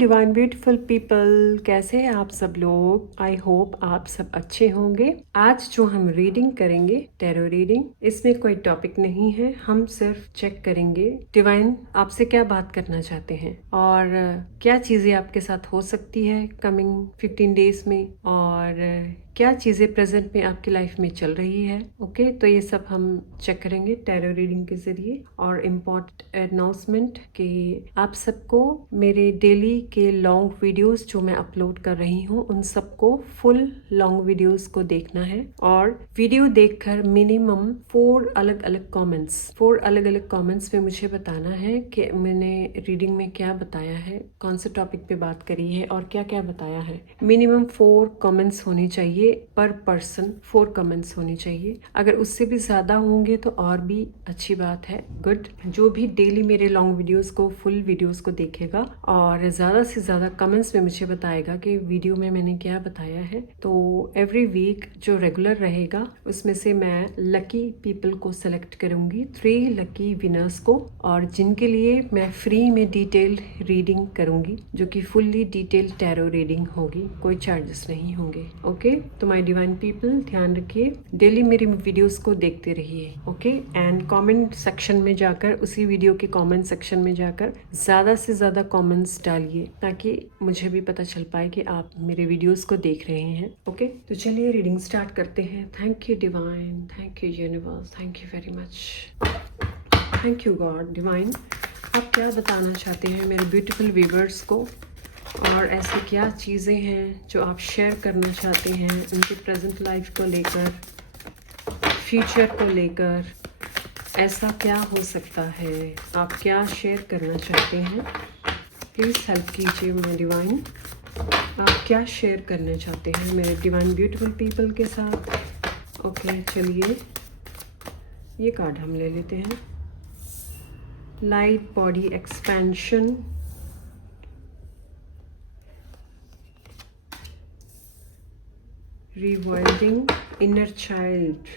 Divine beautiful people, कैसे हैं आप सब लोग। आई होप आप सब अच्छे होंगे। आज जो हम रीडिंग करेंगे, टैरो रीडिंग, इसमें कोई टॉपिक नहीं है। हम सिर्फ चेक करेंगे डिवाइन आपसे क्या बात करना चाहते हैं और क्या चीज़ें आपके साथ हो सकती है कमिंग 15 डेज में, और क्या चीज़ें प्रेजेंट में आपकी लाइफ में चल रही है। ओके, तो ये सब हम चेक करेंगे टैरो रीडिंग के ज़रिए। और इम्पॉर्टेंट अनाउंसमेंट कि आप सबको मेरे डेली के लॉन्ग वीडियोस जो मैं अपलोड कर रही हूँ, उन सबको फुल लॉन्ग वीडियोस को देखना है। और वीडियो देखकर मिनिमम 4 अलग अलग कमेंट्स में मुझे बताना है कि मैंने रीडिंग में क्या बताया है, कौन से टॉपिक पे बात करी है और क्या क्या बताया है। मिनिमम 4 कमेंट्स होने चाहिए पर पर्सन, 4 कमेंट्स होने चाहिए। अगर उससे भी ज़्यादा होंगे तो और भी अच्छी बात है, गुड। जो भी डेली मेरे लॉन्ग वीडियोस को, फुल वीडियोस को देखेगा और ज़्यादा से ज़्यादा कमेंट्स में मुझे बताएगा कि वीडियो में मैंने क्या बताया है, तो एवरी वीक जो रेगुलर रहेगा उसमें से मैं लकी पीपल को सेलेक्ट करूँगी, 3 लकी विनर्स को, और जिनके लिए मैं फ्री में डिटेल्ड रीडिंग करूँगी, जो कि फुल्ली डिटेल्ड टैरो रीडिंग होगी, कोई चार्जेस नहीं होंगे। ओके, तो माय डिवाइन पीपल ध्यान रखिए, डेली मेरी वीडियोस को देखते रहिए। ओके, एंड कमेंट सेक्शन में जाकर, उसी वीडियो के कमेंट सेक्शन में जाकर ज़्यादा से ज़्यादा कमेंट्स डालिए ताकि मुझे भी पता चल पाए कि आप मेरे वीडियोस को देख रहे हैं। ओके, तो चलिए रीडिंग स्टार्ट करते हैं। Thank you divine, thank you universe, thank you very much, thank you God. Divine, आप क्या बताना चाहते हैं मेरे ब्यूटीफुल व्यूअर्स को, और ऐसी क्या चीज़ें हैं जो आप शेयर करना चाहते हैं उनके प्रेजेंट लाइफ को लेकर, फ्यूचर को लेकर। ऐसा क्या हो सकता है, आप क्या शेयर करना चाहते हैं, प्लीज़ हेल्प कीजिए मेरे डिवाइन। आप क्या शेयर करना चाहते हैं मेरे डिवाइन ब्यूटीफुल पीपल के साथ। ओके, चलिए ये कार्ड हम ले लेते हैं। Light body expansion, rewilding inner child,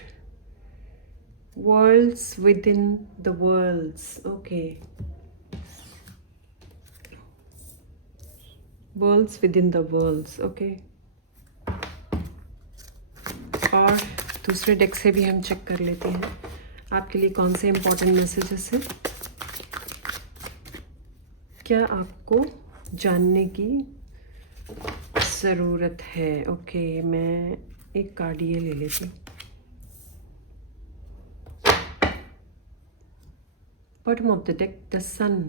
worlds within the worlds. Okay, worlds within the worlds. Okay, और दूसरे डेक से भी हम चेक कर लेते हैं आपके लिए कौन से इम्पोर्टेंट मैसेजेस हैं, क्या आपको जानने की ज़रूरत है। ओके, मैं एक कार्ड ये ले लेती हूँ। Bottom of the deck, the sun.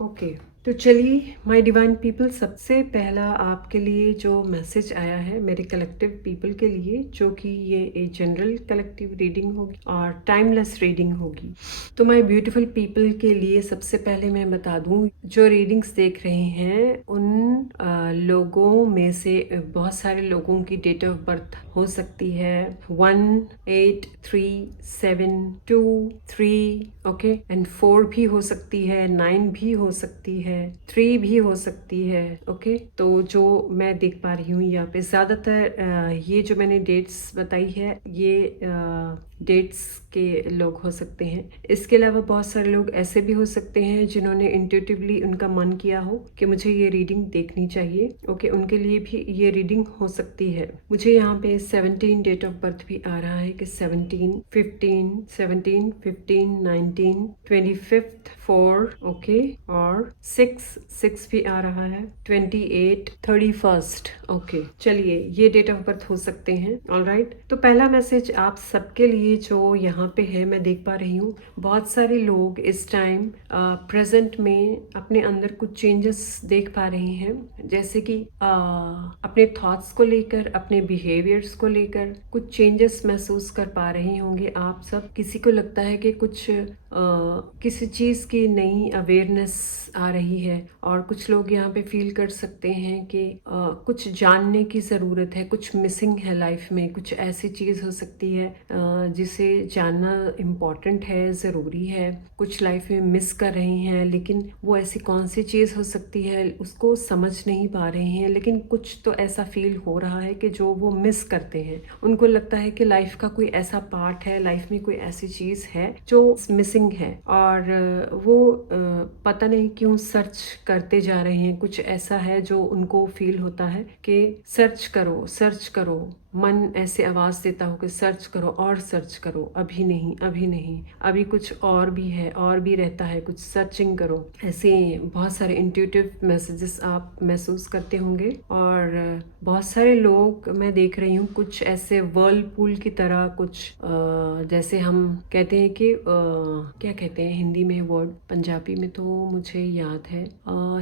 Okay, तो चलिए माय डिवाइन पीपल, सबसे पहला आपके लिए जो मैसेज आया है मेरे कलेक्टिव पीपल के लिए, जो कि ये एक जनरल कलेक्टिव रीडिंग होगी और टाइमलेस रीडिंग होगी। तो माय ब्यूटीफुल पीपल के लिए सबसे पहले मैं बता दूं, जो रीडिंग्स देख रहे हैं उन लोगों में से बहुत सारे लोगों की डेट ऑफ बर्थ हो सकती है 1, 8, 3, 7, 2, 3, ओके, एंड 4 भी हो सकती है, 9 भी हो सकती है, 3 भी हो सकती है। ओके, तो जो मैं देख पा रही हूँ यहाँ पे ज़्यादातर ये जो मैंने डेट्स बताई है, ये डेट्स के लोग हो सकते हैं। इसके अलावा बहुत सारे लोग ऐसे भी हो सकते हैं जिन्होंने इंट्यूटिवली उनका मन किया हो कि मुझे ये रीडिंग देखनी चाहिए। ओके, उनके लिए भी ये रीडिंग हो सकती है। मुझे यहाँ पे 17 डेट ऑफ बर्थ भी आ रहा है कि 17, 15, 17, 15, 19, 25, 4, ओके, और 6 भी आ रहा है, 28, 31। ओके, चलिए ये डेट ऑफ बर्थ हो सकते हैं। ऑलराइट, तो पहला मैसेज आप सबके लिए जो यहाँ पे है, मैं देख पा रही हूँ बहुत सारे लोग इस टाइम प्रेजेंट में अपने अंदर कुछ चेंजेस देख पा रहे हैं, जैसे कि अपने थॉट्स को लेकर, अपने बिहेवियर्स को लेकर कुछ चेंजेस महसूस कर पा रहे होंगे आप सब। किसी को लगता है कि कुछ किसी चीज़ की नई अवेयरनेस आ रही है, और कुछ लोग यहाँ पे फील कर सकते हैं कि कुछ जानने की ज़रूरत है, कुछ मिसिंग है लाइफ में, कुछ ऐसी चीज़ हो सकती है जिसे जानना इम्पॉर्टेंट है, ज़रूरी है। कुछ लाइफ में मिस कर रहे हैं, लेकिन वो ऐसी कौन सी चीज़ हो सकती है उसको समझ नहीं पा रहे हैं, लेकिन कुछ तो ऐसा फील हो रहा है कि जो वो मिस करते हैं। उनको लगता है कि लाइफ का कोई ऐसा पार्ट है, लाइफ में कोई ऐसी चीज़ है जो मिसिंग मिसिंग है और वो पता नहीं क्यों सर्च करते जा रहे हैं। कुछ ऐसा है जो उनको फील होता है कि सर्च करो, मन ऐसे आवाज देता हो कि सर्च करो और सर्च करो, अभी नहीं, अभी कुछ और भी है, और भी रहता है, कुछ सर्चिंग करो। ऐसे बहुत सारे इंट्यूटिव मैसेजेस आप महसूस करते होंगे और बहुत सारे लोग मैं देख रही हूँ कुछ ऐसे वर्लपूल की तरह, कुछ जैसे हम कहते हैं कि क्या कहते हैं हिंदी में वर्ड, पंजाबी में तो मुझे याद है,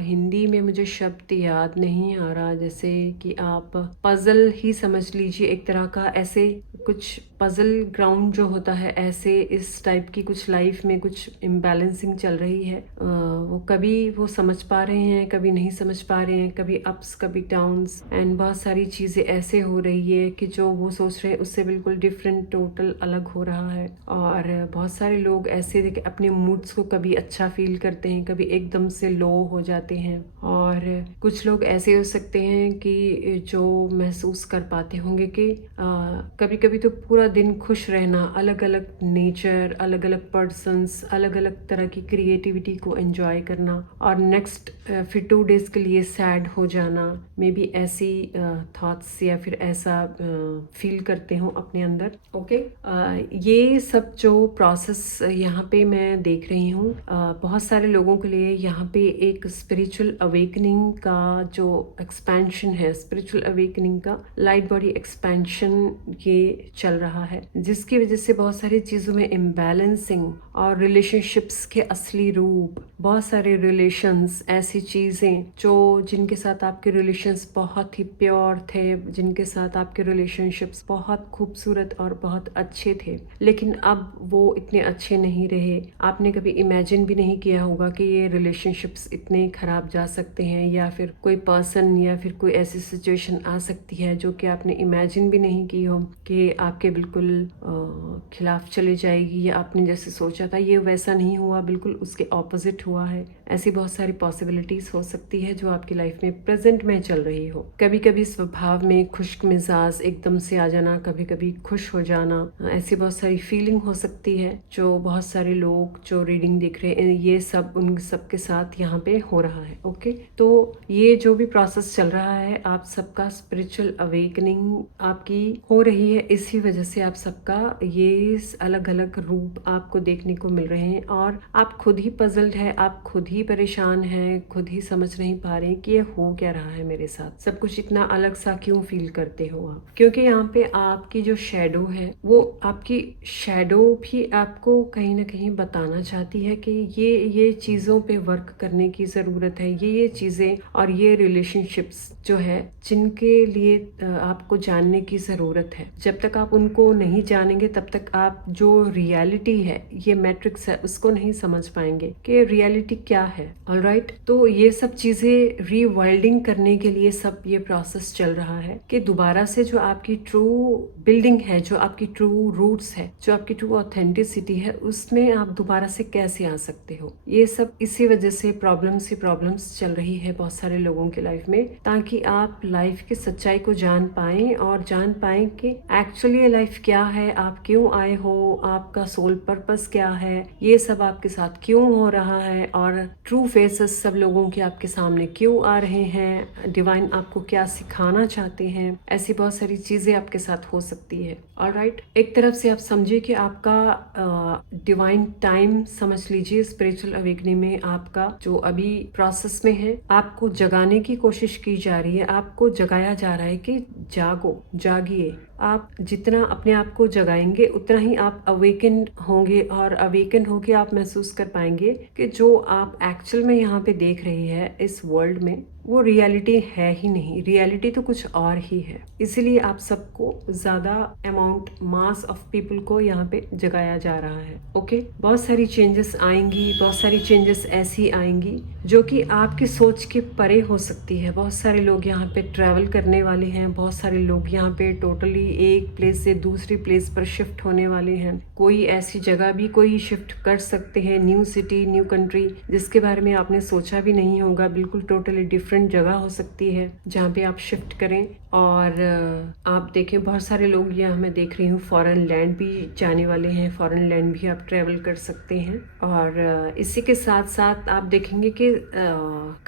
हिंदी में मुझे शब्द याद नहीं आ रहा, जैसे कि आप पजल ही समझ लीजिए एक तरह का। ऐसे कुछ पजल ग्राउंड जो होता है, ऐसे इस टाइप की कुछ लाइफ में कुछ इम्बैलेंसिंग चल रही है। वो कभी वो समझ पा रहे हैं, कभी नहीं समझ पा रहे हैं, कभी अप्स कभी डाउन्स, एंड बहुत सारी चीजें ऐसे हो रही है कि जो वो सोच रहे हैं उससे बिल्कुल डिफरेंट, टोटल अलग हो रहा है। और बहुत सारे लोग ऐसे देखे अपने मूड्स को कभी अच्छा फील करते हैं, कभी एकदम से लो हो जाते हैं। और कुछ लोग ऐसे हो सकते हैं कि जो महसूस कर पाते होंगे कि कभी कभी तो पूरा दिन खुश रहना, अलग अलग नेचर, अलग अलग पर्सन्स, अलग अलग तरह की क्रिएटिविटी को एंजॉय करना, और नेक्स्ट फिर 2 डेज के लिए सैड हो जाना, मे बी ऐसी थॉट्स या फिर ऐसा फील करते हो अपने अंदर। ओके, ये सब जो प्रोसेस यहाँ पे मैं देख रही हूँ, बहुत सारे लोगों के लिए यहाँ पे एक स्पिरिचुअल अवेकनिंग का जो एक्सपेंशन है, स्पिरिचुअल अवेकनिंग का लाइट बॉडी एक्सपेंशन ये चल रहा है, जिसकी वजह से बहुत सारी चीजों में इम्बैलेंसिंग और रिलेशनशिप्स के असली रूप, बहुत सारे रिलेशंस, ऐसी चीजें जो जिनके साथ आपके रिलेशंस बहुत ही प्योर थे, जिनके साथ आपके रिलेशनशिप्स बहुत खूबसूरत और बहुत अच्छे थे, लेकिन अब वो इतने अच्छे नहीं रहे। आपने कभी इमेजिन भी नहीं किया होगा कि ये रिलेशनशिप्स इतने खराब जा सकते हैं, या फिर कोई पर्सन या फिर कोई ऐसी सिचुएशन आ सकती है जो कि आपने इमेजिन भी नहीं की हो कि आपके बिल्कुल खिलाफ चले जाएगी, या आपने जैसे सोचा था ये वैसा नहीं हुआ, बिल्कुल उसके ऑपोजिट हुआ है। ऐसी बहुत सारी पॉसिबिलिटीज हो सकती है जो आपकी लाइफ में प्रेजेंट में चल रही हो। कभी कभी स्वभाव में खुश्क मिजाज एकदम से आ जाना, कभी कभी खुश हो जाना, ऐसी बहुत सारी फीलिंग हो सकती है जो बहुत सारे लोग जो रीडिंग देख रहे हैं ये सब उन सब के साथ यहाँ पे हो रहा है। ओके, तो ये जो भी प्रोसेस चल रहा है, आप सबका स्पिरिचुअल अवेकनिंग आपकी हो रही है, इसी वजह से आप सबका ये अलग अलग रूप आपको देखने को मिल रहे हैं, और आप खुद ही पजल्ड है, आप खुद ही परेशान हैं, खुद ही समझ नहीं पा रहे कि ये हो क्या रहा है मेरे साथ, सब कुछ इतना अलग सा क्यों फील करते हो आप। क्योंकि यहाँ पे आपकी जो शैडो है, वो आपकी शैडो भी आपको कहीं ना कहीं बताना चाहती है कि ये चीजों पे वर्क करने की जरूरत है, ये चीजें और ये रिलेशनशिप्स जो है जिनके लिए आपको जानने की जरूरत है। जब तक आप उनको नहीं जानेंगे तब तक आप जो रियलिटी है, ये मैट्रिक्स है, उसको नहीं समझ पाएंगे कि रियलिटी क्या है। ऑलराइट, तो ये सब चीजें रीवाइल्डिंग करने के लिए सब ये प्रोसेस चल रहा है कि दोबारा से जो आपकी ट्रू बिल्डिंग है, जो आपकी ट्रू रूट्स है, जो आपकी ट्रू ऑथेंटिसिटी है, उसमें आप दोबारा से कैसे आ सकते हो। ये सब इसी वजह से प्रॉब्लम्स चल रही है बहुत सारे लोगों की लाइफ में, ताकि आप लाइफ की सच्चाई को जान पाएं और जान पाएं कि एक्चुअली लाइफ क्या है, आप क्यों आए हो, आपका सोल पर्पस क्या है, ये सब आपके साथ क्यों हो रहा है, और ट्रू फेसेस सब लोगों के आपके सामने क्यों आ रहे हैं, डिवाइन आपको क्या सिखाना चाहते हैं। ऐसी बहुत सारी चीजें आपके साथ हो सकती है। ऑलराइट, एक तरफ से आप समझिए कि आपका डिवाइन टाइम समझ लीजिए, स्पिरिचुअल अवेकनिंग में आपका जो अभी प्रोसेस में है, आपको जगाने की कोशिश की जा रही है, आपको जगाया जा रहा है कि जागो, जागिए। आप जितना अपने आप को जगाएंगे उतना ही आप अवेकन होंगे, और अवेकन होके आप महसूस कर पाएंगे कि जो आप एक्चुअल में यहाँ पे देख रही है इस वर्ल्ड में, वो रियलिटी है ही नहीं, रियलिटी तो कुछ और ही है। इसीलिए आप सबको ज्यादा अमाउंट मास ऑफ पीपल को यहाँ पे जगाया जा रहा है। ओके, बहुत सारी चेंजेस आएंगी, बहुत सारी चेंजेस ऐसी आएंगी जो कि आपकी सोच के परे हो सकती है। बहुत सारे लोग यहाँ पे ट्रैवल करने वाले हैं, बहुत सारे लोग यहाँ पे टोटली एक प्लेस से दूसरी प्लेस पर शिफ्ट होने वाले हैं। कोई ऐसी जगह भी कोई शिफ्ट कर सकते हैं, न्यू सिटी, न्यू कंट्री, जिसके बारे में आपने सोचा भी नहीं होगा, बिल्कुल टोटली डिफरेंट डिफरेंट जगह हो सकती है जहाँ पे आप शिफ्ट करें। और आप देखें बहुत सारे लोग यहाँ मैं देख रही हूँ फॉरेन लैंड भी जाने वाले हैं, फॉरेन लैंड भी आप ट्रेवल कर सकते हैं। और इसी के साथ साथ आप देखेंगे कि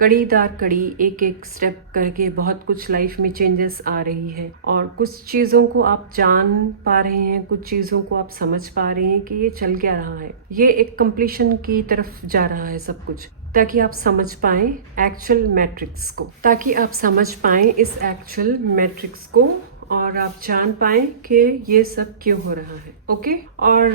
कड़ी दर कड़ी एक एक स्टेप करके बहुत कुछ लाइफ में चेंजेस आ रही है, और कुछ चीज़ों को आप जान पा रहे हैं, कुछ चीज़ों को आप समझ पा रहे हैं कि ये चल क्या रहा है। ये एक कंप्लीशन की तरफ जा रहा है सब कुछ, ताकि आप समझ पाएं एक्चुअल मैट्रिक्स को, ताकि आप समझ पाएं इस एक्चुअल मैट्रिक्स को, और आप जान पाएं कि ये सब क्यों हो रहा है। ओके। और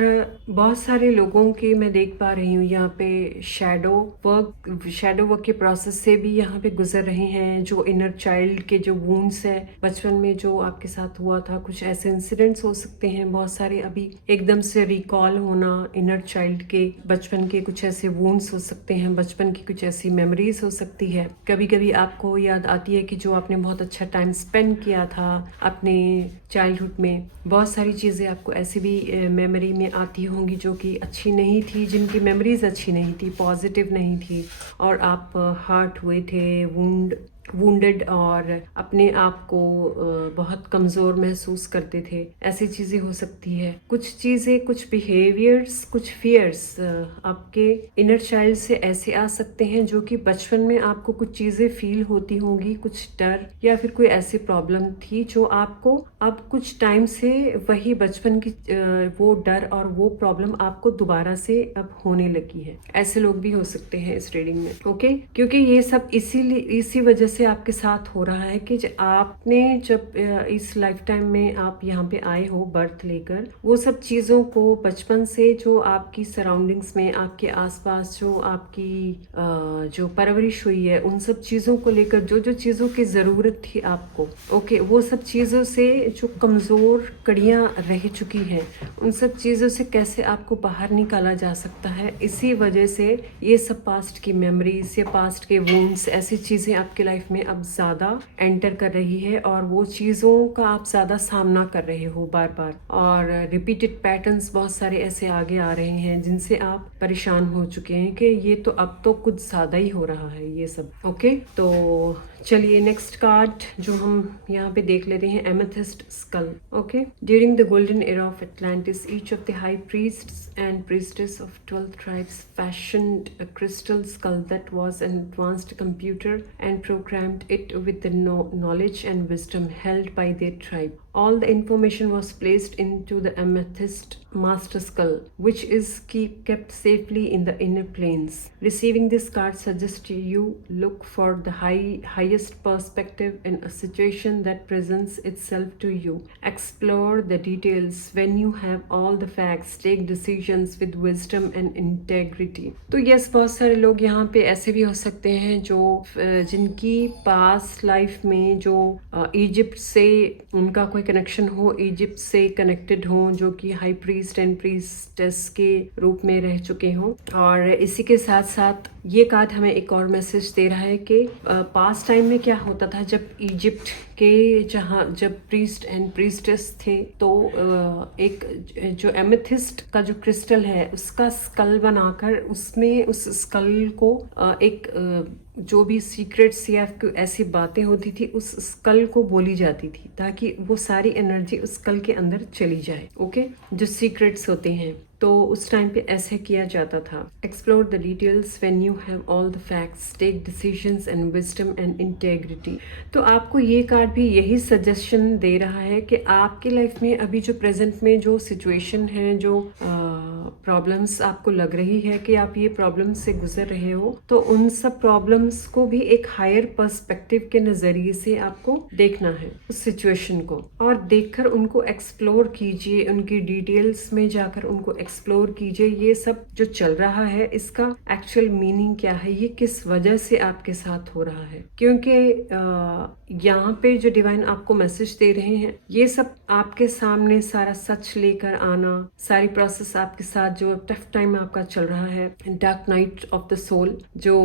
बहुत सारे लोगों के मैं देख पा रही हूँ यहाँ पे शैडो वर्क के प्रोसेस से भी यहाँ पे गुजर रहे हैं। जो इनर चाइल्ड के जो वुंड्स है बचपन में जो आपके साथ हुआ था, कुछ ऐसे इंसिडेंट्स हो सकते हैं बहुत सारे, अभी एकदम से रिकॉल होना इनर चाइल्ड के बचपन के कुछ ऐसे वुंड्स हो सकते हैं, बचपन की कुछ ऐसी मेमोरीज हो सकती है। कभी कभी आपको याद आती है कि जो आपने बहुत अच्छा टाइम स्पेंड किया था अपने चाइल्डहुड में, बहुत सारी चीज़ें आपको ऐसी भी मेमोरी में आती होंगी जो कि अच्छी नहीं थी, जिनकी मेमोरीज अच्छी नहीं थी, पॉजिटिव नहीं थी, और आप हर्ट हुए थे, वुंडेड, और अपने आप को बहुत कमज़ोर महसूस करते थे। ऐसी चीज़ें हो सकती है। कुछ चीज़ें, कुछ बिहेवियर्स, कुछ फियर्स आपके इनर चाइल्ड से ऐसे आ सकते हैं जो कि बचपन में आपको कुछ चीज़ें फील होती होंगी, कुछ डर या फिर कोई ऐसी प्रॉब्लम थी जो आपको अब कुछ टाइम से वही बचपन की वो डर और वो प्रॉब्लम आपको दोबारा से अब होने लगी है। ऐसे लोग भी हो सकते हैं इस रीडिंग में। ओके। क्योंकि ये सब इसी वजह से आपके साथ हो रहा है कि आपने जब इस लाइफ टाइम में आप यहाँ पे आए हो बर्थ लेकर, वो सब चीज़ों को बचपन से जो आपकी सराउंडिंग्स में, आपके आसपास जो आपकी जो परवरिश हुई है, उन सब चीज़ों को लेकर जो जो चीज़ों की ज़रूरत थी आपको, ओके, वो सब चीज़ों से जो कमज़ोर कड़ियाँ रह चुकी हैं, उन सब चीज़ों से कैसे आपको बाहर निकाला जा सकता है। इसी वजह से ये सब पास्ट की मेमोरीज या पास्ट के वुंड्स, ऐसी चीज़ें आपके लाइफ में अब ज़्यादा एंटर कर रही है, और वो चीज़ों का आप ज़्यादा सामना कर रहे हो बार बार, और रिपीटेड पैटर्न्स बहुत सारे ऐसे आगे आ रहे हैं जिनसे आप परेशान हो चुके हैं कि ये तो अब तो कुछ ज़्यादा ही हो रहा है ये सब। ओके। तो चलिए नेक्स्ट कार्ड जो हम यहाँ पे देख लेते हैं, amethyst skull. Okay. During the golden era of Atlantis, each of the high priests and priestess of 12 tribes fashioned a crystal skull that was an advanced computer and programmed it with the knowledge and wisdom held by their tribe. All the information was placed into the amethyst master skull, which is kept safely in the inner planes. Receiving this card suggests you look for the highest perspective in a situation that presents itself to you. Explore the details when you have all the facts. Take decisions with wisdom and integrity. तो yes, बहुत सारे लोग यहाँ पे ऐसे भी हो सकते हैं जो जिनकी पास्ट लाइफ में जो इजिप्ट से उनका कोई कनेक्शन हो, इजिप्ट से कनेक्टेड हो, जो कि हाई प्रीस्ट एंड प्रीस्टेस के रूप में रह चुके हों। और इसी के साथ साथ ये कार्ड हमें एक और मैसेज दे रहा है कि पास्ट टाइम में क्या होता था जब इजिप्ट के जब प्रीस्ट एंड प्रीस्टेस थे, तो एक जो एमेथिस्ट का जो क्रिस्टल है उसका स्कल बनाकर उसमें उस स्कल को एक जो भी सीक्रेट्स या ऐसी बातें होती थी उस स्कल को बोली जाती थी, ताकि वो सारी एनर्जी उस स्कल के अंदर चली जाए। ओके। जो सीक्रेट्स होते हैं, तो उस टाइम पे ऐसे किया जाता था। Explore the details when you have all the facts, take decisions and wisdom and integrity. तो आपको ये कार्ड भी यही सजेशन दे रहा है कि आपकी लाइफ में अभी जो प्रेजेंट में जो सिचुएशन है, जो प्रॉब्लम्स आपको लग रही है कि आप ये प्रॉब्लम से गुजर रहे हो, तो उन सब प्रॉब्लम्स को भी एक हायर पर्सपेक्टिव के नजरिए से आपको देखना है उस सिचुएशन को, और देखकर उनको एक्सप्लोर कीजिए, उनकी डिटेल्स में जाकर उनको एक्सप्लोर कीजिए। ये सब जो चल रहा है इसका एक्चुअल मीनिंग क्या है, ये किस वजह से आपके साथ हो रहा है। क्योंकि यहाँ पे जो डिवाइन आपको मैसेज दे रहे हैं, ये सब आपके सामने सारा सच लेकर आना, सारी प्रोसेस आपके साथ जो टफ टाइम आपका चल रहा है, dark night of the soul जो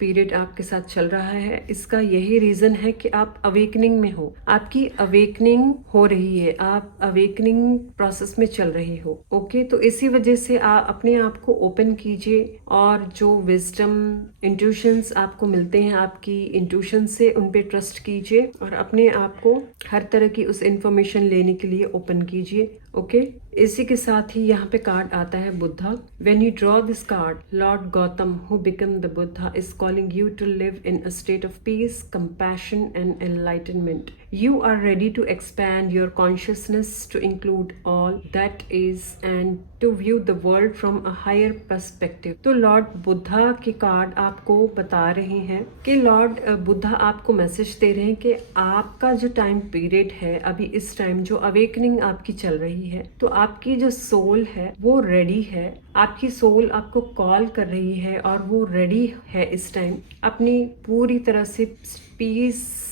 पीरियड आपके साथ चल रहा है, इसका यही रीजन है कि आप अवेकनिंग में हो, आपकी अवेकनिंग हो रही है, आप अवेकनिंग प्रोसेस में चल रही हो। ओके, तो इसी वजह से आप अपने आप को ओपन कीजिए और जो विजडम इंट्यूशंस आपको मिलते हैं, आपकी इंट्यूशन से उन पे ट्रस्ट कीजिए और अपने आप को हर तरह की उस इंफॉर्मेशन लेने के लिए ओपन कीजिए। ओके, इसी के साथ ही यहाँ पे कार्ड आता है Buddha. When you draw this card, Lord Gautam, who became the Buddha, is calling you to live in a state of peace, compassion, and enlightenment. You are ready to expand your consciousness to include all that is and to view the world from a higher perspective. तो Lord Buddha के card आपको बता रहे हैं कि Lord Buddha आपको message दे रहे हैं कि आपका जो टाइम पीरियड है, अभी इस टाइम जो अवेकनिंग आपकी चल रही है, तो आपकी जो सोल है वो रेडी है। आपकी सोल आपको कॉल कर रही है और वो रेडी है इस टाइम अपनी पूरी तरह से पीस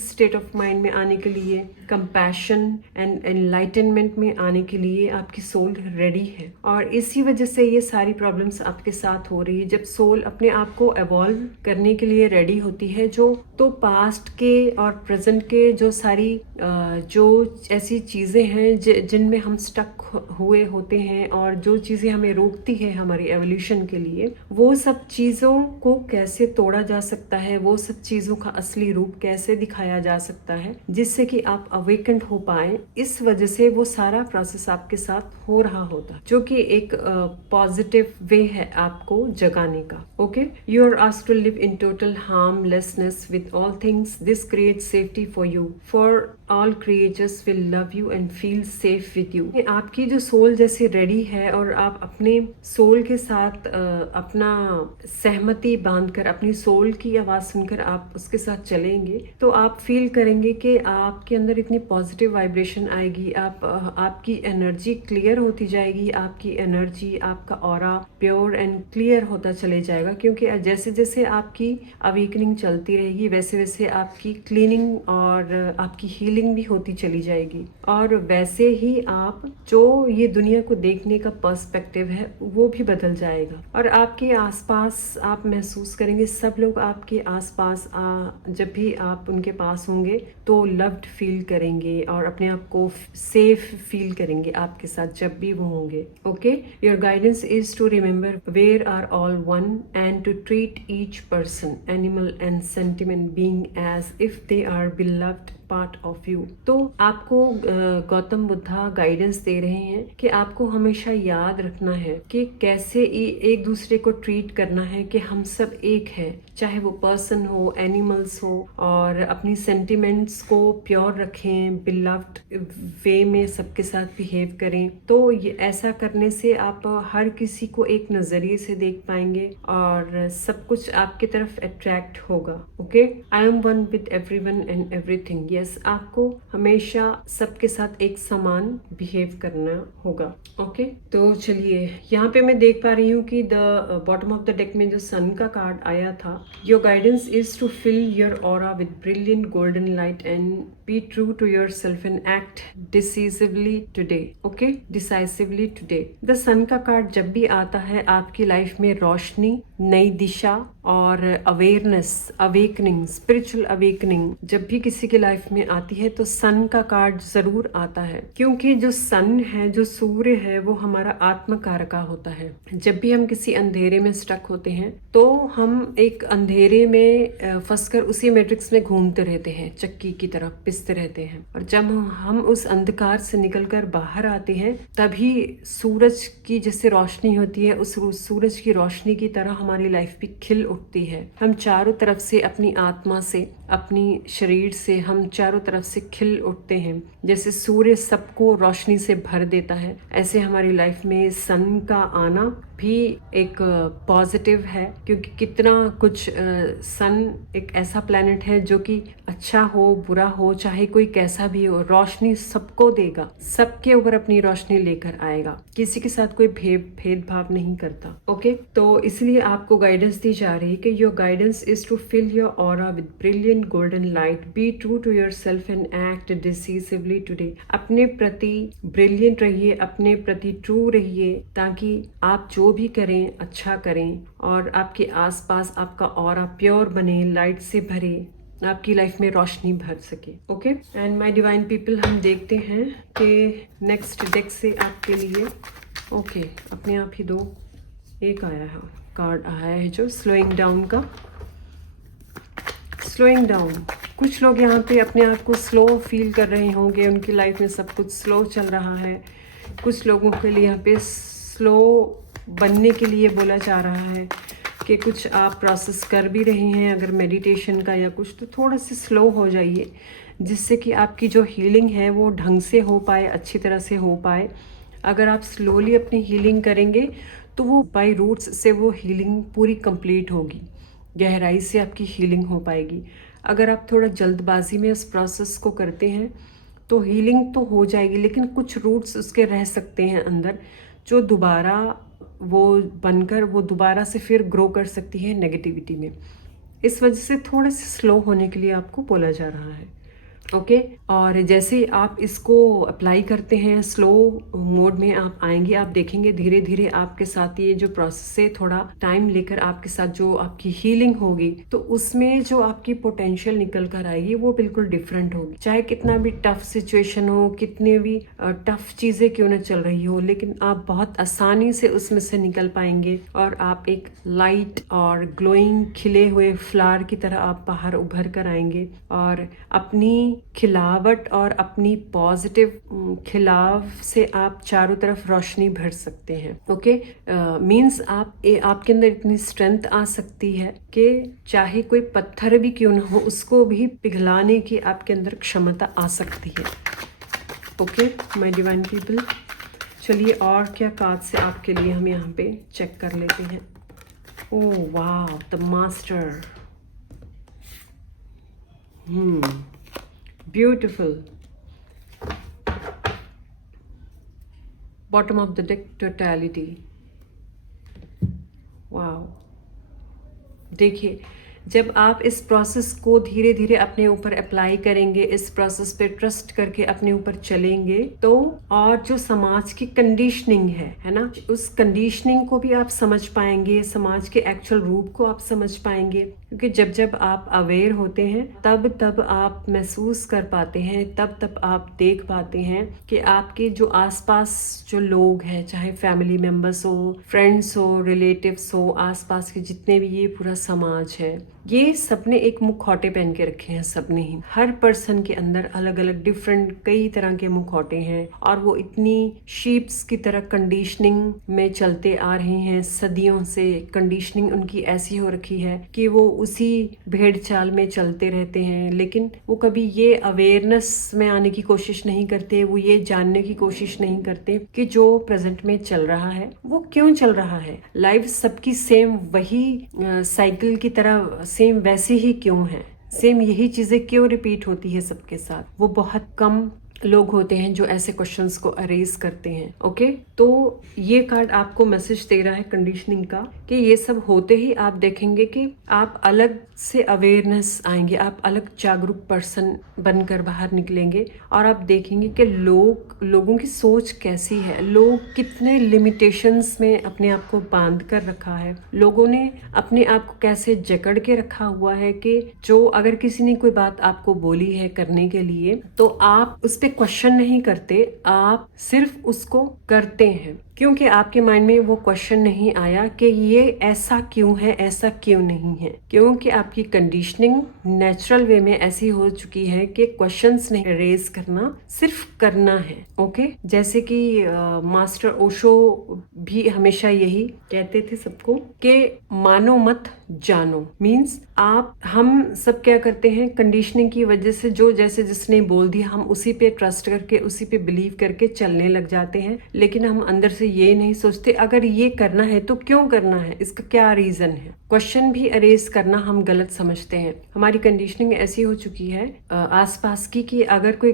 स्टेट ऑफ माइंड में आने के लिए, कंपैशन एंड एनलाइटनमेंट में आने के लिए आपकी सोल रेडी है। और इसी वजह से ये सारी प्रॉब्लम्स आपके साथ हो रही है। जब सोल अपने आप को एवॉल्व करने के लिए रेडी होती है, जो तो पास्ट के और प्रेजेंट के जो सारी जो ऐसी चीज़ें हैं जिनमें हम स्टक हुए होते हैं और जो चीज़ें हमें रोकती है हमारी एवोल्यूशन के लिए, वो सब चीज़ों को कैसे तोड़ा जा सकता है, वो सब चीज़ों का असली रूप कैसे दिखाया जा सकता है जिससे कि आप अवेकेंड हो पाए। इस वजह से वो सारा प्रोसेस आपके साथ हो रहा होता, जो कि एक पॉजिटिव वे है आपको जगाने का। Okay, you are asked to live in total harmlessness with all things. This creates safety for you, for all creatures will love you and feel safe with you. आपकी जो सोल जैसे ready है और आप अपने सोल के साथ अपना सहमति बांधकर, अपनी सोल की आवाज सुनकर आप उसके साथ चलेंगे, तो आप फील करेंगे कि आपके अंदर इतनी पॉजिटिव वाइब्रेशन आएगी, आपकी एनर्जी क्लियर होती जाएगी, आपकी एनर्जी, आपका ऑरा प्योर एंड क्लियर होता चले जाएगा। क्योंकि जैसे जैसे आपकी अवेकनिंग चलती रहेगी, वैसे वैसे आपकी क्लीनिंग और आपकी हीलिंग भी होती चली जाएगी, और वैसे ही आप जो ये दुनिया को देखने का पर्सपेक्टिव है वो भी बदल जाएगा। और आपके आसपास आप महसूस करेंगे सब लोग आपके आसपास जब भी आप उनके पास होंगे तो लव्ड फील करेंगे और अपने आप को सेफ फील करेंगे आपके साथ जब भी वो होंगे। Okay, your guidance is to remember where are all one and to treat each person, animal and sentiment being as if they are beloved part of you. तो आपको गौतम बुद्धा गाइडेंस दे रहे हैं कि आपको हमेशा याद रखना है कि कैसे एक दूसरे को ट्रीट करना है, कि हम सब एक है, चाहे वो पर्सन हो, एनिमल्स हो, और अपनी सेंटिमेंट्स को प्योर रखें, बिलव्ड वे में सबके साथ बिहेव करें। तो ये ऐसा करने से आप हर किसी को एक नजरिए से देख पाएंगे और सब कुछ आपकी तरफ अट्रैक्ट होगा। Okay, I am one with everyone and everything. आपको हमेशा सबके साथ एक समान बिहेव करना होगा। ओके, तो चलिए, यहाँ पे मैं देख पा रही हूँ कि the bottom of the deck में जो सन का कार्ड आया था, your guidance is to fill your aura with brilliant golden light and be true to yourself and act decisively today. Okay, decisively today. The sun का card जब भी आता है आपकी लाइफ में रोशनी, नई दिशा और अवेयरनेस, अवेकनिंग, स्पिरिचुअल अवेकनिंग जब भी किसी की लाइफ में आती है तो सन का कार्ड जरूर आता है। क्योंकि जो सन है, जो सूर्य है, वो हमारा आत्म कारका होता है। जब भी हम किसी अंधेरे में स्टक होते हैं तो हम एक अंधेरे में फंसकर उसी मैट्रिक्स में घूमते रहते हैं, चक्की की तरह पिसते रहते हैं। और जब हम उस अंधकार से निकलकर बाहर आते हैं तभी सूरज की जैसे रोशनी होती है, उस सूरज की रोशनी की तरह हमारी लाइफ भी खिल उठती है। हम चारों तरफ से, अपनी आत्मा से, अपनी शरीर से हम चारों तरफ से खिल उठते हैं। जैसे सूर्य सबको रोशनी से भर देता है, ऐसे हमारी लाइफ में सन का आना भी एक पॉजिटिव है। क्योंकि कितना कुछ सन एक ऐसा प्लैनेट है जो कि अच्छा हो, बुरा हो, चाहे कोई कैसा भी हो, रोशनी सबको देगा, सबके ऊपर अपनी रोशनी लेकर आएगा, किसी के साथ कोई भेदभाव नहीं करता। ओके, तो इसलिए आपको गाइडेंस दी जा रही है कि your guidance is to fill your aura with brilliant radiant golden light. Be true to yourself and act decisively today. अपने प्रति brilliant रहिए, अपने प्रति true रहिए, ताकि आप जो भी करें अच्छा करें और आपके आसपास आपका ऑरा प्योर बने, लाइट से भरे, आपकी लाइफ में रोशनी भर सके. Okay and my divine people, हम देखते हैं कि नेक्स्ट डेक से आपके लिए ओके अपने आप ही दो एक आया है कार्ड आया है जो स्लोइंग डाउन का. स्लोइंग डाउन, कुछ लोग यहाँ पे अपने आप को स्लो फील कर रहे होंगे, उनकी लाइफ में सब कुछ स्लो चल रहा है. कुछ लोगों के लिए यहाँ पे स्लो बनने के लिए बोला जा रहा है कि कुछ आप प्रोसेस कर भी रहे हैं अगर मेडिटेशन का या कुछ, तो थोड़ा सा स्लो हो जाइए जिससे कि आपकी जो हीलिंग है वो ढंग से हो पाए, अच्छी तरह से हो पाए. अगर आप स्लोली अपनी हीलिंग करेंगे तो वो बाय रूट्स से वो हीलिंग पूरी कंप्लीट होगी, गहराई से आपकी हीलिंग हो पाएगी. अगर आप थोड़ा जल्दबाजी में उस प्रोसेस को करते हैं तो हीलिंग तो हो जाएगी, लेकिन कुछ रूट्स उसके रह सकते हैं अंदर, जो दोबारा वो बनकर वो दोबारा से फिर ग्रो कर सकती है नेगेटिविटी में. इस वजह से थोड़े से स्लो होने के लिए आपको बोला जा रहा है. ओके और जैसे आप इसको अप्लाई करते हैं स्लो मोड में आप आएंगे, आप देखेंगे धीरे धीरे आपके साथ ये जो प्रोसेस है थोड़ा टाइम लेकर आपके साथ जो आपकी हीलिंग होगी तो उसमें जो आपकी पोटेंशियल निकल कर आएगी वो बिल्कुल डिफरेंट होगी. चाहे कितना भी टफ सिचुएशन हो, कितने भी टफ चीजें क्यों न चल रही हो, लेकिन आप बहुत आसानी से उसमें से निकल पाएंगे और आप एक लाइट और ग्लोइंग खिले हुए फ्लावर की तरह आप बाहर उभर कर आएंगे और अपनी खिलावट और अपनी पॉजिटिव खिलाव से आप चारों तरफ रोशनी भर सकते हैं. ओके मीन्स आपके अंदर इतनी स्ट्रेंथ आ सकती है कि चाहे कोई पत्थर भी क्यों ना हो उसको भी पिघलाने की आपके अंदर क्षमता आ सकती है. ओके माय डिवाइन पीपल, चलिए और क्या कार्ड से आपके लिए हम यहाँ पे चेक कर लेते हैं. ओह वाह, the master. Beautiful. Bottom of the deck, totality. Wow. देखिए जब आप इस प्रोसेस को धीरे धीरे अपने ऊपर अप्लाई करेंगे, इस प्रोसेस पे ट्रस्ट करके अपने ऊपर चलेंगे तो और जो समाज की कंडीशनिंग है ना, उस कंडीशनिंग को भी आप समझ पाएंगे, समाज के एक्चुअल रूप को आप समझ पाएंगे. क्योंकि जब जब आप अवेयर होते हैं तब तब आप महसूस कर पाते हैं, तब आप देख पाते हैं कि आपके जो आसपास जो लोग हैं, चाहे फैमिली मेंबर्स हो, फ्रेंड्स हो, रिलेटिव्स हो, आसपास के जितने भी ये पूरा समाज है, ये सबने एक मुखौटे पहन के रखे हैं. सबने ही, हर पर्सन के अंदर अलग अलग डिफरेंट कई तरह के मुखौटे हैं और वो इतनी शीप्स की तरह कंडीशनिंग में चलते आ रहे हैं सदियों से. कंडीशनिंग उनकी ऐसी हो रखी है कि वो उसी भेड़ चाल में चलते रहते हैं, लेकिन वो कभी ये अवेयरनेस में आने की कोशिश नहीं करते, वो ये जानने की कोशिश नहीं करते कि जो प्रेजेंट में चल रहा है वो क्यों चल रहा है. लाइफ सबकी सेम वही साइकिल की तरह सेम वैसे ही क्यों है, सेम यही चीजें क्यों रिपीट होती है सबके साथ. वो बहुत कम लोग होते हैं जो ऐसे क्वेश्चंस को अरेज करते हैं. ओके तो ये कार्ड आपको मैसेज दे रहा है कंडीशनिंग का कि ये सब होते ही आप देखेंगे कि आप अलग से अवेयरनेस आएंगे, आप अलग जागरूक पर्सन बनकर बाहर निकलेंगे और आप देखेंगे कि लोगों की सोच कैसी है, लोग कितने लिमिटेशंस में अपने आप को बांध कर रखा है, लोगों ने अपने आप को कैसे जकड़ के रखा हुआ है कि जो अगर किसी ने कोई बात आपको बोली है करने के लिए तो आप उस पर क्वेश्चन नहीं करते, आप सिर्फ उसको करते हैं क्योंकि आपके माइंड में वो क्वेश्चन नहीं आया कि ये ऐसा क्यों है, ऐसा क्यों नहीं है. क्योंकि आपकी कंडीशनिंग नेचुरल वे में ऐसी हो चुकी है कि क्वेश्चंस नहीं रेज करना, सिर्फ करना है. ओके जैसे कि मास्टर ओशो भी हमेशा यही कहते थे सबको कि मानो मत जानो. मीन्स हम सब क्या करते हैं, कंडीशनिंग की वजह से जो जैसे जिसने बोल दिया हम उसी पे ट्रस्ट करके, उसी पे बिलीव करके चलने लग जाते हैं, लेकिन हम अंदर से ये नहीं सोचते अगर ये करना है तो क्यों करना है, इसका क्या रीजन है। क्वेश्चन भी अरेज करना हम गलत समझते हैं। हमारी कंडीशनिंग ऐसी हो चुकी है आसपास की कि अगर कोई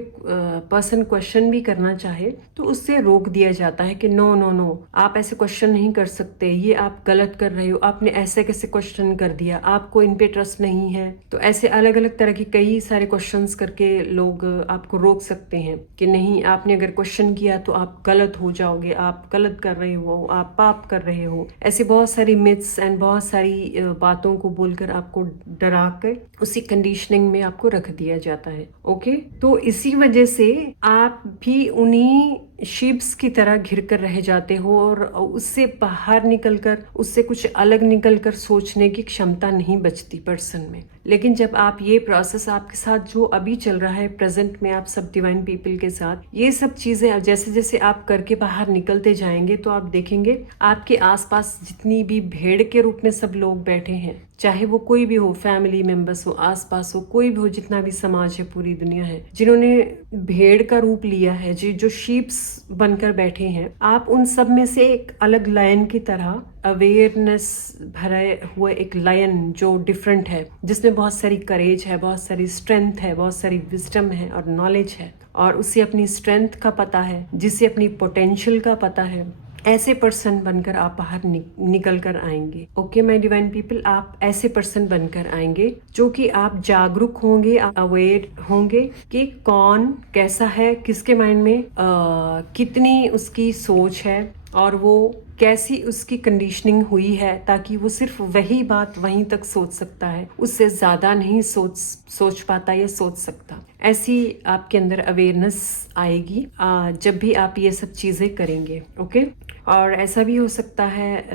पर्सन क्वेश्चन भी करना चाहे तो उससे रोक दिया जाता है कि नो नो नो, आप ऐसे क्वेश्चन नहीं कर सकते, ये आप गलत कर रहे हो, आपने ऐसे कैसे क्वेश्चन कर दिया, आपको इन पे ट्रस्ट नहीं है। तो ऐसे अलग अलग तरह के कई सारे क्वेश्चंस करके लोग आपको रोक सकते हैं कि नहीं, आपने अगर क्वेश्चन किया तो आप गलत हो जाओगे, आप गलत कर रहे हो, आप पाप कर रहे हो। ऐसे बहुत सारी मिथ्स एंड बहुत सारी बातों को बोलकर आपको डरा कर उसी कंडीशनिंग में आपको रख दिया जाता है। ओके, तो इसी वजह से आप भी उन्हीं शीप्स की तरह घिर कर रह जाते हो और उससे बाहर निकलकर, उससे कुछ अलग निकलकर सोचने की क्षमता नहीं बचती पर्सन में। लेकिन जब आप ये प्रोसेस आपके साथ जो अभी चल रहा है प्रेजेंट में, आप सब डिवाइन पीपल के साथ ये सब चीजें जैसे जैसे आप करके बाहर निकलते जाएंगे तो आप देखेंगे आपके आसपास जितनी भी भेड़ के रूप में सब लोग बैठे हैं, चाहे वो कोई भी हो, फैमिली मेंबर्स हो, आसपास हो, कोई भी हो, जितना भी समाज है, पूरी दुनिया है, जिन्होंने भेड़ का रूप लिया है, जो शीप्स बनकर बैठे हैं, आप उन सब में से एक अलग लायन की तरह अवेयरनेस भरे हुए एक लायन जो डिफरेंट है, जिसमें बहुत सारी करेज है, बहुत सारी स्ट्रेंथ है, बहुत सारी विजडम है और नॉलेज है, और उसे अपनी स्ट्रेंथ का पता है, जिसे अपनी पोटेंशियल का पता है, ऐसे पर्सन बनकर आप बाहर निकल कर आएंगे। ओके माय डिवाइन पीपल, आप ऐसे पर्सन बनकर आएंगे जो कि आप जागरूक होंगे, अवेयर होंगे कि कौन कैसा है, किसके माइंड में कितनी उसकी सोच है और वो कैसी उसकी कंडीशनिंग हुई है, ताकि वो सिर्फ वही बात वहीं तक सोच सकता है, उससे ज्यादा नहीं सोच पाता या सोच सकता। ऐसी आपके अंदर अवेयरनेस आएगी जब भी आप ये सब चीजें करेंगे। ओके, और ऐसा भी हो सकता है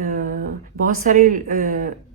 बहुत सारे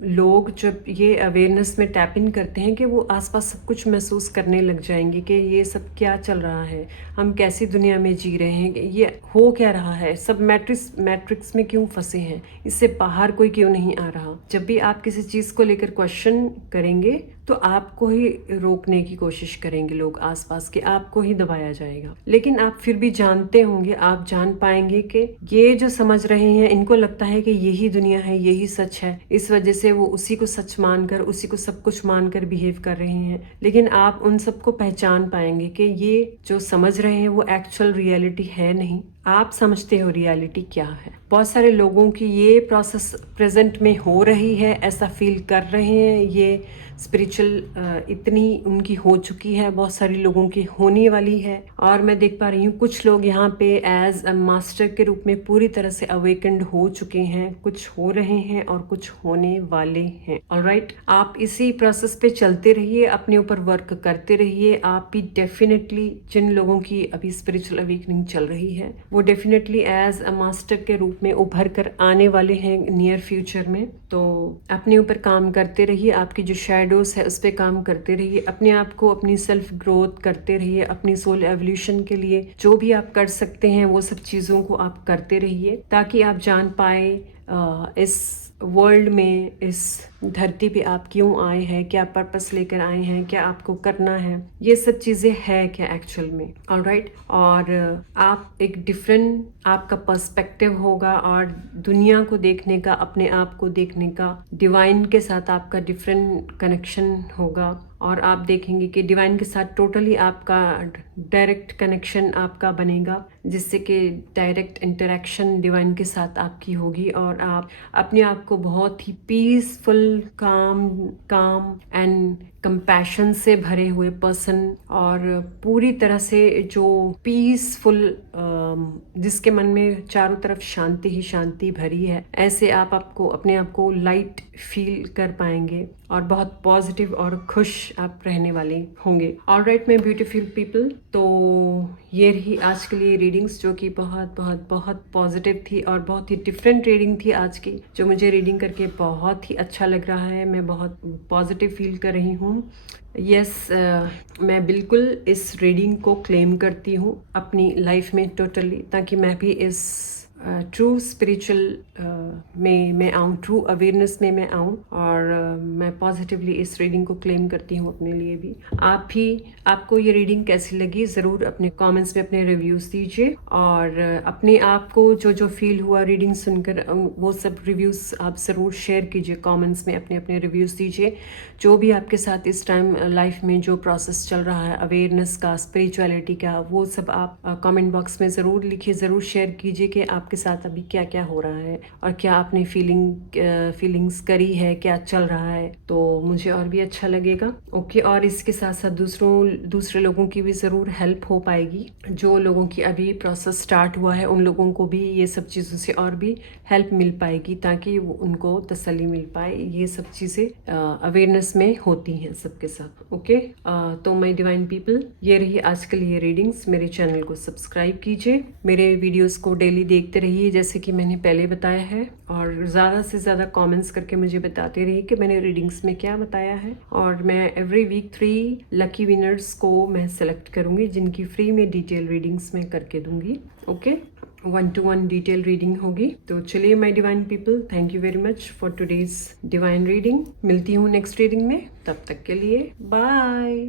लोग जब ये अवेयरनेस में टैप इन करते हैं कि वो आसपास सब कुछ महसूस करने लग जाएंगे कि ये सब क्या चल रहा है, हम कैसी दुनिया में जी रहे हैं, ये हो क्या रहा है, सब मैट्रिक्स में क्यों फंसे हैं, इससे बाहर कोई क्यों नहीं आ रहा। जब भी आप किसी चीज को लेकर क्वेश्चन करेंगे तो आपको ही रोकने की कोशिश करेंगे लोग आसपास के, आपको ही दबाया जाएगा। लेकिन आप फिर भी जानते होंगे, आप जान पाएंगे कि ये जो समझ रहे हैं, इनको लगता है कि यही दुनिया है, यही सच है, इस वजह से वो उसी को सच मानकर, उसी को सब कुछ मानकर बिहेव कर रहे हैं। लेकिन आप उन सबको पहचान पाएंगे कि ये जो समझ रहे हैं वो एक्चुअल रियलिटी है नहीं, आप समझते हो रियलिटी क्या है। बहुत सारे लोगों की ये प्रोसेस प्रेजेंट में हो रही है, ऐसा फील कर रहे हैं, ये स्पिरिचुअल इतनी उनकी हो चुकी है, बहुत सारी लोगों की होने वाली है। और मैं देख पा रही हूँ कुछ लोग यहाँ पे एज अ मास्टर के रूप में पूरी तरह से अवेकेंड हो चुके हैं, कुछ हो रहे हैं और कुछ होने वाले हैं। ऑलराइट, आप इसी प्रोसेस पे चलते रहिए, अपने ऊपर वर्क करते रहिए। आप भी डेफिनेटली, जिन लोगों की अभी स्पिरिचुअल अवेकनिंग चल रही है, वो डेफिनेटली एज अ मास्टर के रूप में उभर कर आने वाले हैं नियर फ्यूचर में। तो अपने ऊपर काम करते रहिए, आपकी जो शैडोज है उस पर काम करते रहिए, अपने आप को, अपनी सेल्फ ग्रोथ करते रहिए, अपनी सोल एवोल्यूशन के लिए जो भी आप कर सकते हैं वो सब चीज़ों को आप करते रहिए, ताकि आप जान पाए इस वर्ल्ड में, इस धरती पे आप क्यों आए हैं, क्या पर्पस लेकर आए हैं, क्या आपको करना है, ये सब चीजें है क्या एक्चुअल में। ऑलराइट, और आप एक डिफरेंट, आपका पर्सपेक्टिव होगा और दुनिया को देखने का, अपने आप को देखने का, डिवाइन के साथ आपका डिफरेंट कनेक्शन होगा। और आप देखेंगे कि डिवाइन के साथ टोटली आपका डायरेक्ट कनेक्शन आपका बनेगा, जिससे कि डायरेक्ट इंटरेक्शन डिवाइन के साथ आपकी होगी और आप अपने आप को बहुत ही पीसफुल, काम एंड कंपैशन से भरे हुए पर्सन, और पूरी तरह से जो पीसफुल, जिसके मन में चारों तरफ शांति ही शांति भरी है, ऐसे आप आपको, अपने आप को लाइट फील कर पाएंगे और बहुत पॉजिटिव और खुश आप रहने वाले होंगे। ऑलराइट माय ब्यूटीफुल पीपल, तो ये रही आज के लिए रीडिंग्स, जो कि बहुत बहुत बहुत पॉजिटिव थी और बहुत ही डिफरेंट रीडिंग थी आज की, जो मुझे रीडिंग करके बहुत ही अच्छा लग रहा है। मैं बहुत पॉजिटिव फील कर रही हूँ। यस, मैं बिल्कुल इस रीडिंग को क्लेम करती हूँ अपनी लाइफ में टोटली, ताकि मैं भी इस ट्रू स्पिरिचुअल में मैं आऊँ, ट्रू अवेयरनेस में मैं आऊँ, और मैं पॉजिटिवली इस रीडिंग को क्लेम करती हूँ अपने लिए भी। आप भी, आपको ये रीडिंग कैसी लगी ज़रूर अपने कमेंट्स में अपने रिव्यूज़ दीजिए, और अपने आप को जो जो फील हुआ रीडिंग सुनकर वो सब रिव्यूज़ आप ज़रूर शेयर कीजिए, कमेंट्स में अपने अपने रिव्यूज़ दीजिए। जो भी आपके साथ इस टाइम लाइफ में जो प्रोसेस चल रहा है अवेयरनेस का, स्पिरिचुअलिटी का, वो सब आप कमेंट बॉक्स में ज़रूर लिखिए, ज़रूर शेयर कीजिए कि आपके साथ अभी क्या क्या हो रहा है और क्या आपने फीलिंग्स करी है, क्या चल रहा है, तो मुझे और भी अच्छा लगेगा। ओके, और इसके साथ साथ दूसरे लोगों की भी ज़रूर हेल्प हो पाएगी। जो लोगों की अभी प्रोसेस स्टार्ट हुआ है उन लोगों को भी ये सब चीज़ों से और भी हेल्प मिल पाएगी, ताकि उनको तसल्ली मिल पाए। ये सब चीज़ें अवेयरनेस में होती हैं सबके साथ। ओके, तो माय डिवाइन पीपल, ये रही आजकल ये रीडिंग्स। मेरे चैनल को सब्सक्राइब कीजिए, मेरे वीडियोस को डेली देखते रहिए जैसे कि मैंने पहले बताया है, और ज़्यादा से ज़्यादा कमेंट्स करके मुझे बताते रहिए कि मैंने रीडिंग्स में क्या बताया है। और मैं एवरी वीक 3 लकी विनर्स को मैं सेलेक्ट करूँगी, जिनकी फ्री में डिटेल रीडिंग्स मैं करके दूँगी। ओके, 1-to-1 डिटेल रीडिंग होगी। तो चलिए my divine people, thank you very much for today's divine reading. मिलती हूँ नेक्स्ट रीडिंग में, तब तक के लिए बाय।